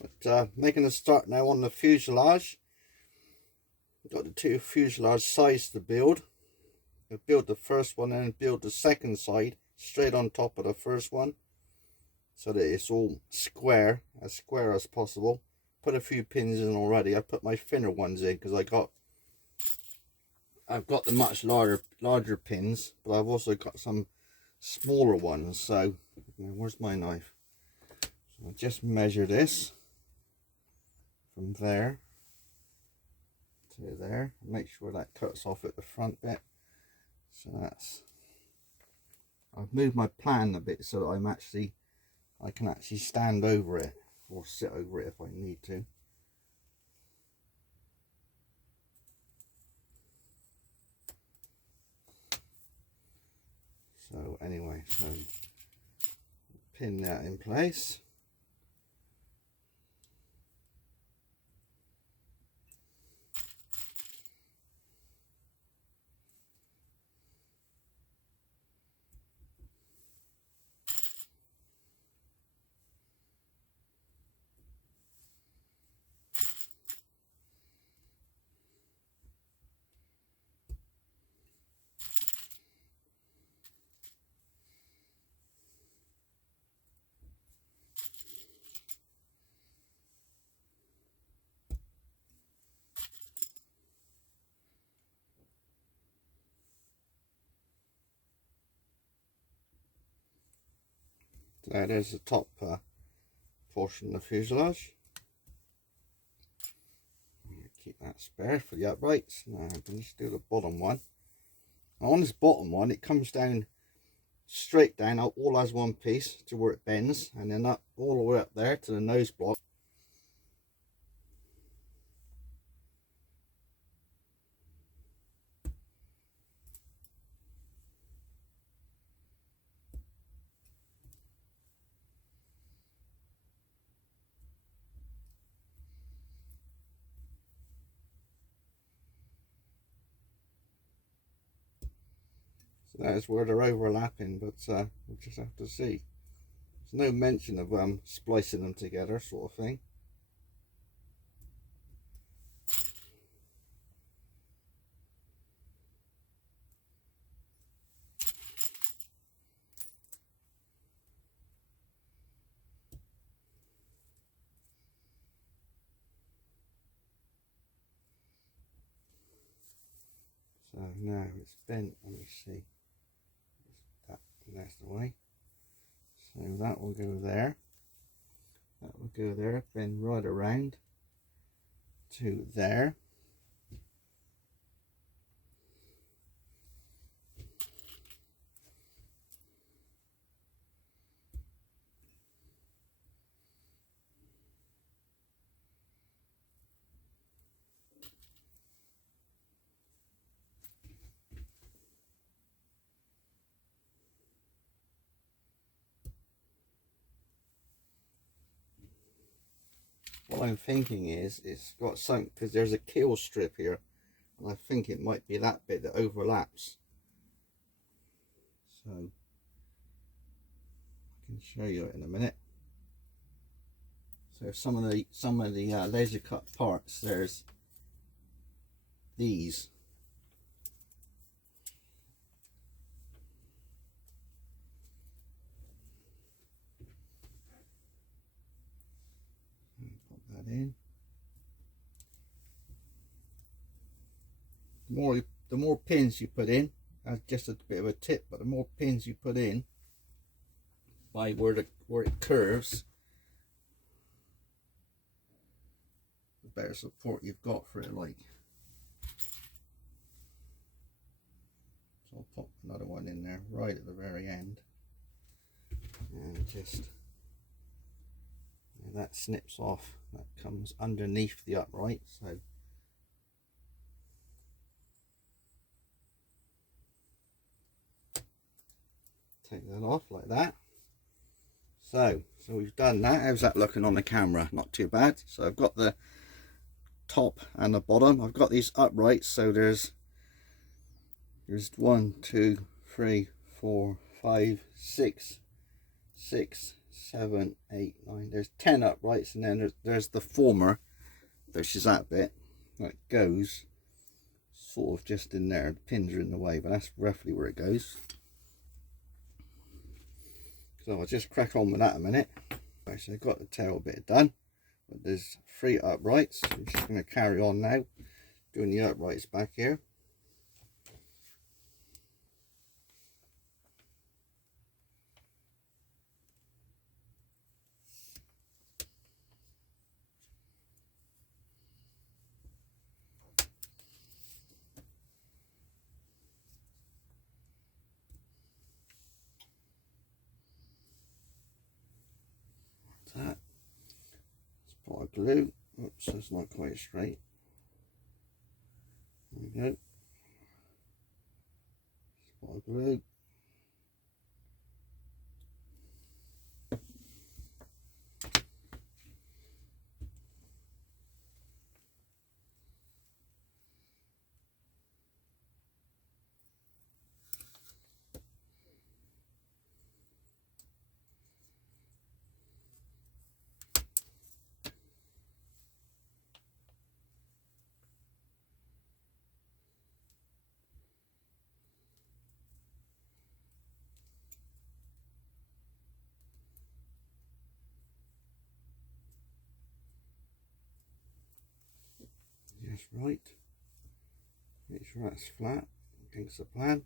But making a start now on the fuselage. I've got the two fuselage sides to build. I'll build the first one and build the second side straight on top of the first one, so that it's all square as possible. Put a few pins in already. I put my thinner ones in because I've got the much larger pins, but I've also got some smaller ones. So where's my knife? So I'll just measure this from there to there. Make sure that cuts off at the front bit. So I've moved my plan a bit so that I can actually stand over it or sit over it if I need to. So anyway, so pin that in place. So there's the top portion of the fuselage. Keep that spare for the uprights. Now I can just do the bottom one. Now on this bottom one, it comes down straight down, all as one piece to where it bends, and then up all the way up there to the nose block. So that is where they're overlapping, but we'll just have to see. There's no mention of splicing them together, sort of thing. So now it's bent. Let me see. That's the way. So that will go there. That will go there. Bend right around to there. What I'm thinking is it's got something, because there's a Keil strip here, and I think it might be that bit that overlaps. So I can show you it in a minute. So some of the laser cut parts, there's these. Pop that in. The more pins you put in, just a bit of a tip, but the more pins you put in by where it curves, the better support you've got for it. Like, so I'll pop another one in there right at the very end, and just that snips off. That comes underneath the upright, so take that off like that. So we've done that. How's that looking on the camera? Not too bad. So I've got the top and the bottom. I've got these uprights, so there's 1 2 3 4 5 6 7, 8, 9. There's 10 uprights, and then there's the former, which is that bit that goes sort of just in there. The pins are in the way, but that's roughly where it goes. So I'll just crack on with that a minute. Right, so I've got the tail bit done, but there's 3 uprights. I'm just going to carry on now doing the uprights back here. That spot of glue. Oops, that's not quite straight. There we go. Spot of glue. Just right. Make sure that's flat against the plan.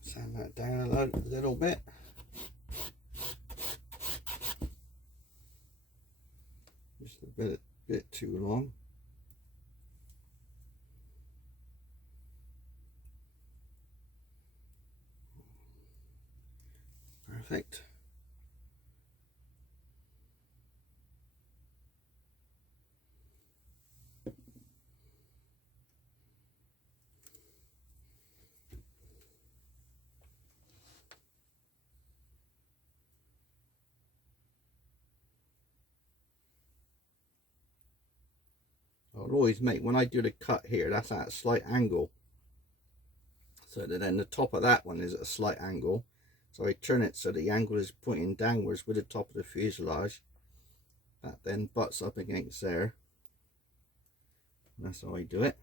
Sand that down a little bit. Just a bit too long. Perfect. I'll always make, when I do the cut here, that's at a slight angle, so that then the top of that one is at a slight angle. So I turn it so the angle is pointing downwards with the top of the fuselage. That then butts up against there. That's how I do it.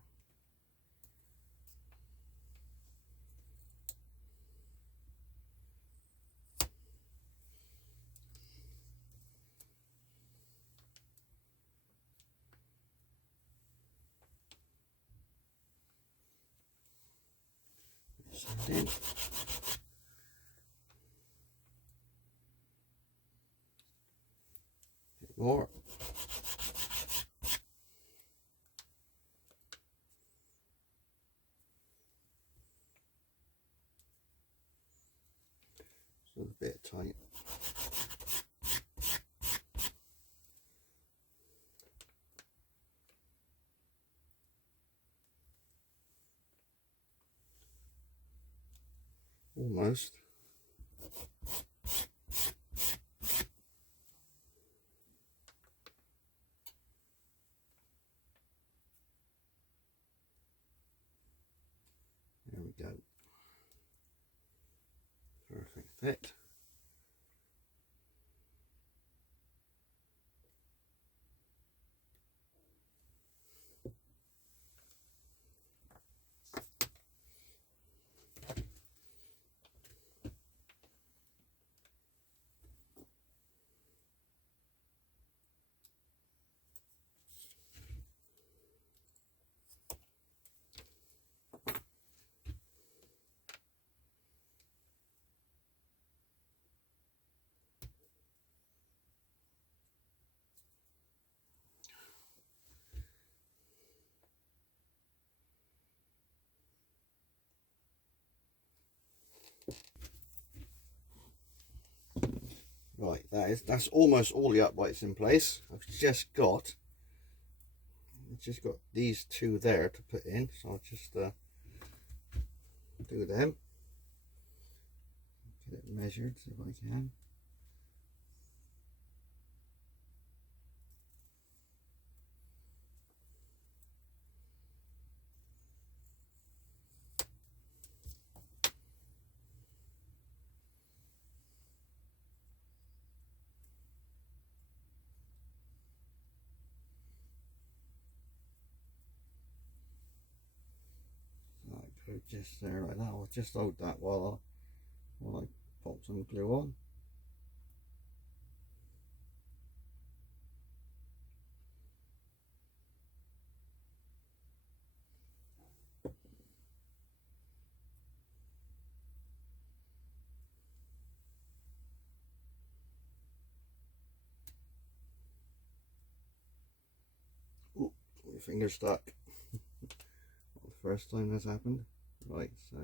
Sand in. Bit more. So a bit tight. Almost. There we go. Perfect fit. Right, that's almost all the uprights in place. I've just got these two there to put in, so I'll just do them. Get it measured if I can. Go just there like that. I'll just hold that while I pop some glue on. Ooh, my finger stuck. Not the first time that's happened. Right, so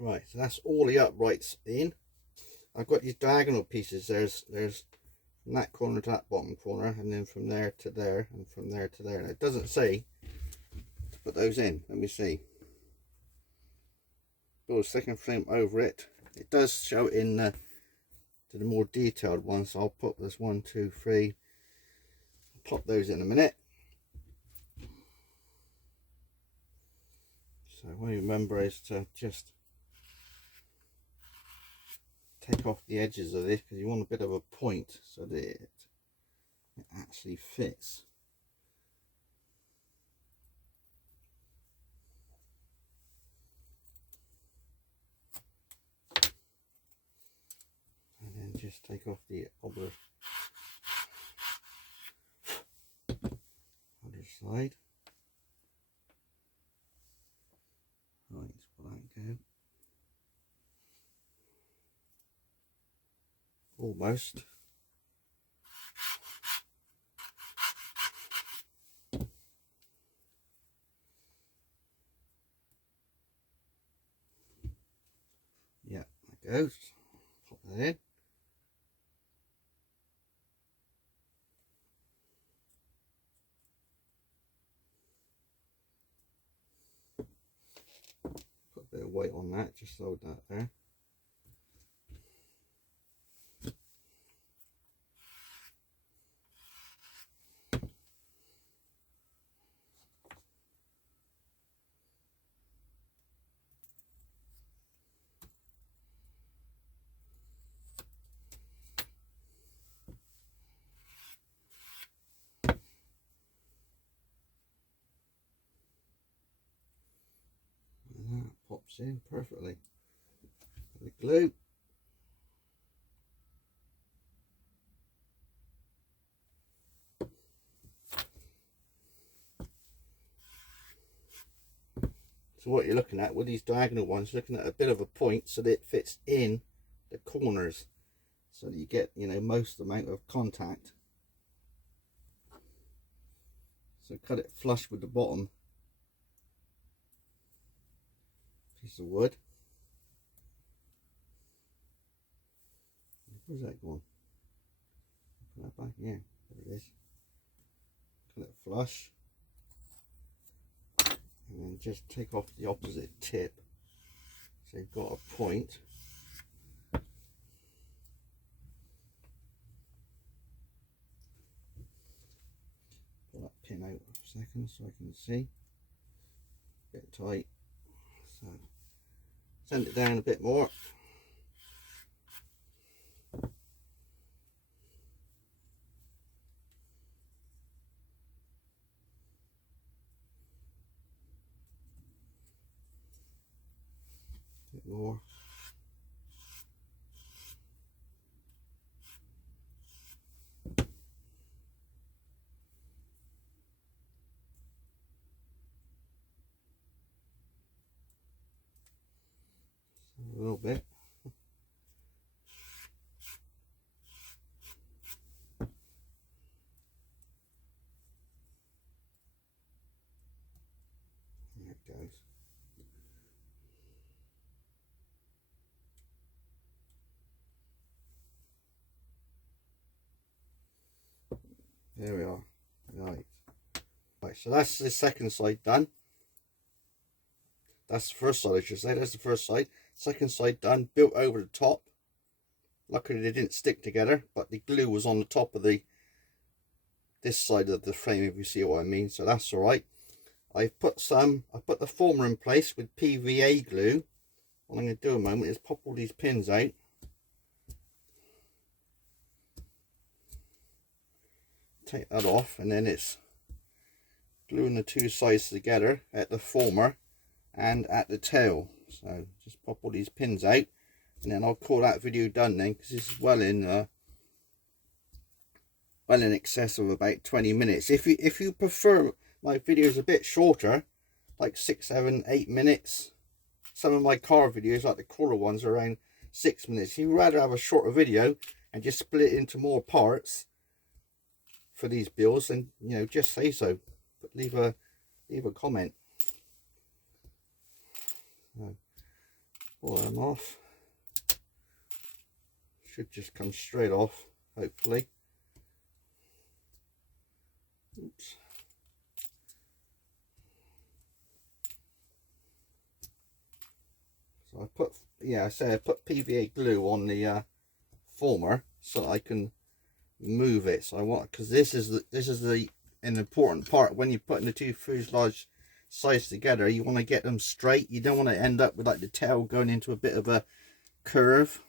right, so that's all the uprights in. I've got these diagonal pieces. There's from that corner to that bottom corner, and then from there to there, and from there to there. Now, it doesn't say to put those in. Let me see. Build a second frame over it. It does show in to the more detailed ones. So I'll put this 1, 2, 3. I'll pop those in a minute. So what you remember is to just take off the edges of this, because you want a bit of a point so that it actually fits. And then just take off the other side. Right, so that go. Almost. Yeah, that goes. Pop that in. Put a bit of weight on that, just hold that there. And that pops in perfectly. The glue. So what you're looking at with these diagonal ones, looking at a bit of a point so that it fits in the corners, so that you get, you know, most amount of contact. So cut it flush with the bottom piece of wood. Where's that going? Put that back, yeah, there it is. Cut it flush. And then just take off the opposite tip, so you've got a point. pin out for a second so I can see. A bit tight. So send it down a bit more. A bit more. A little bit. There it goes. There we are. Right, so that's the second side done. That's the first side, I should say. That's the first side. Second side done, built over the top. Luckily they didn't stick together, but the glue was on the top of this side of the frame, if you see what I mean. So that's all right. I put the former in place with PVA glue. What I'm going to do in a moment is pop all these pins out. Take that off, and then it's gluing the two sides together at the former and at the tail. So just pop all these pins out, and then I'll call that video done then, because this is well in excess of about 20 minutes. If you prefer my videos a bit shorter, like 6, 7, 8 minutes, some of my car videos, like the crawler ones, are around 6 minutes. If you'd rather have a shorter video and just split it into more parts for these builds, then just say so. But leave a comment. Pull them off. Should just come straight off, hopefully. Oops. So I put PVA glue on the former so that I can move it. So I want, because this is an important part when you're putting the two fuselage sides together. You want to get them straight. You don't want to end up with like the tail going into a bit of a curve.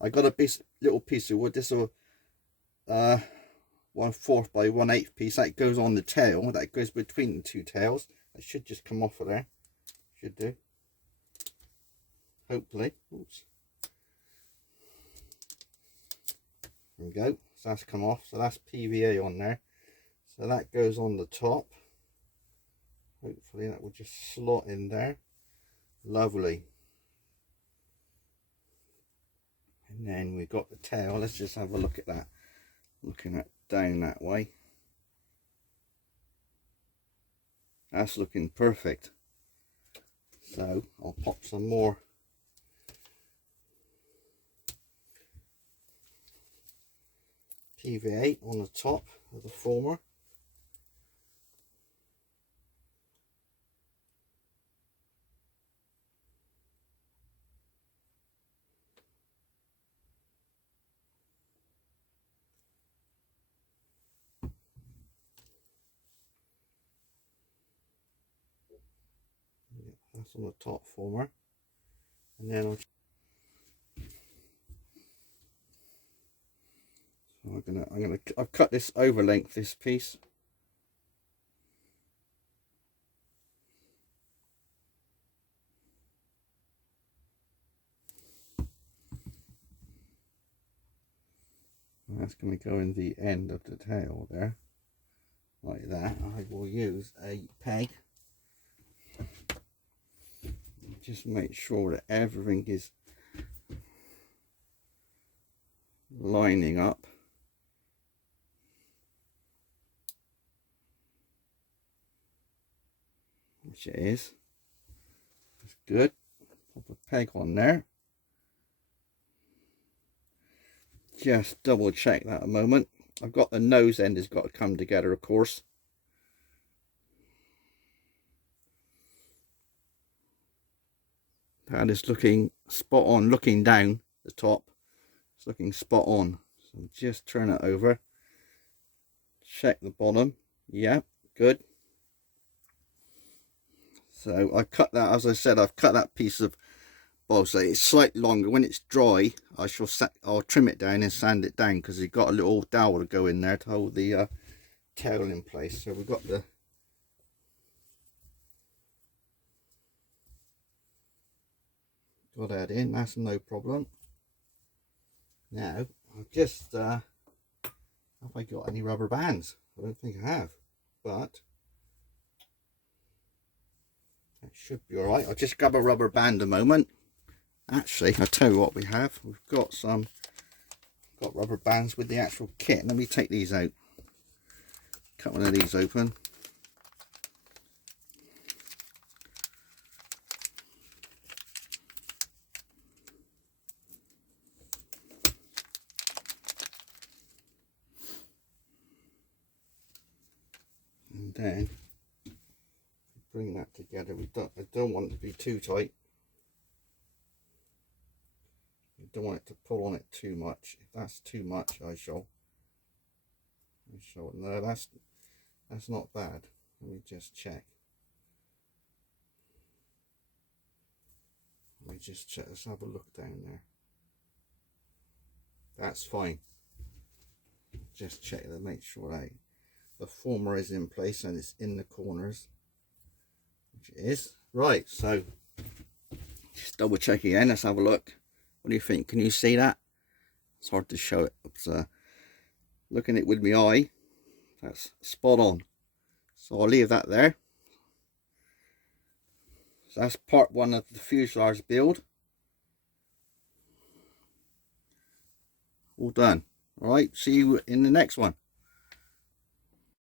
I got a little piece of wood. This will 1/4 by 1/8 piece that goes on the tail, that goes between the two tails. It should just come off of there. Should do, hopefully. Oops. There we go. So that's come off. So that's PVA on there. So that goes on the top. Hopefully that will just slot in there. Lovely. And then we've got the tail. Let's just have a look at that. Looking at down that way. That's looking perfect. So I'll pop some more PVA on the top of the former. That's on the top former, and then I've cut this over length, this piece. And that's going to go in the end of the tail there, like that. I will use a peg. Just make sure that everything is lining up. Which it is. That's good. Pop a peg on there. Just double check that a moment. I've got the nose end has got to come together, of course. That is looking spot on. Looking down the top, it's looking spot on. So just turn it over, check the bottom. Yeah, good. So I cut that, as I said, I've cut that piece of, well, so it's slightly longer. When it's dry, I'll trim it down and sand it down, because you've got a little dowel to go in there to hold the tail in place. So we've got that in, that's no problem. Now I've just have I got any rubber bands? I don't think I have, but that should be all right. I'll just grab a rubber band a moment. Actually, I'll tell you what we have. We've got rubber bands with the actual kit. Let me take these out. Cut one of these open. And then bring that together. I don't want it to be too tight. I don't want it to pull on it too much. If that's too much, I shall no, that's not bad. Let me just check. Let's have a look down there. That's fine. Just check to make sure the former is in place and it's in the corners, which it is. Right, so just double check again. Let's have a look. What do you think? Can you see that? It's hard to show it. Looking at it with my eye, that's spot on. So I'll leave that there. So that's part one of the fuselage build. All done. All right, see you in the next one.